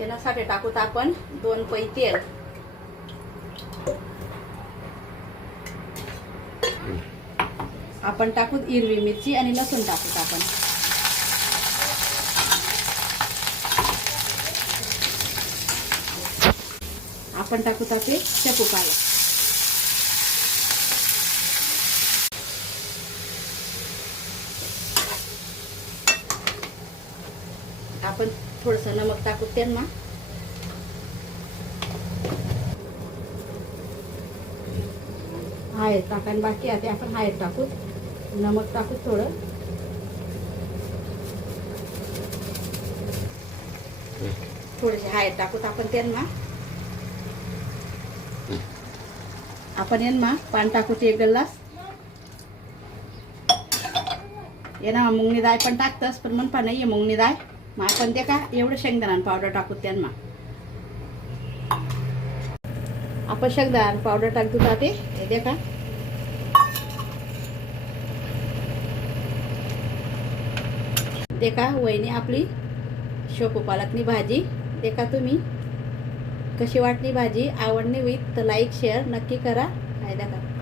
तेलासाठी टाकूत आपण दोन पै तेल. आपण टाकूत हिरवी मिरची आणि लसूण टाकूत आपण. आपण टाकूत आपले शेपू पालक आपण थोडंसं नमक टाकू त्यांना. हळद टाकायला बाकी आहे आपण हळद टाकू. नमक टाकू थोडं. थोडेसे हळद टाकूत आपण त्यांना. आपण यांना टाकू ते एक गल्लास येणा मुंगनी दाय पण टाकतस पण म्हणपा नाही मुंगनी दाय मग आपण ते का? एवढं शेंगदाणा पावडर टाकू त्यांना. आपण शेंगदाणा पावडर टाकतो का ते? हे दे का? देखा वहिनी आपली शोपू पालकनी भाजी. देखा तुम्ही? कशी वाटली भाजी? आवडली होईल तर लाईक शेअर नक्की करा. फायदा का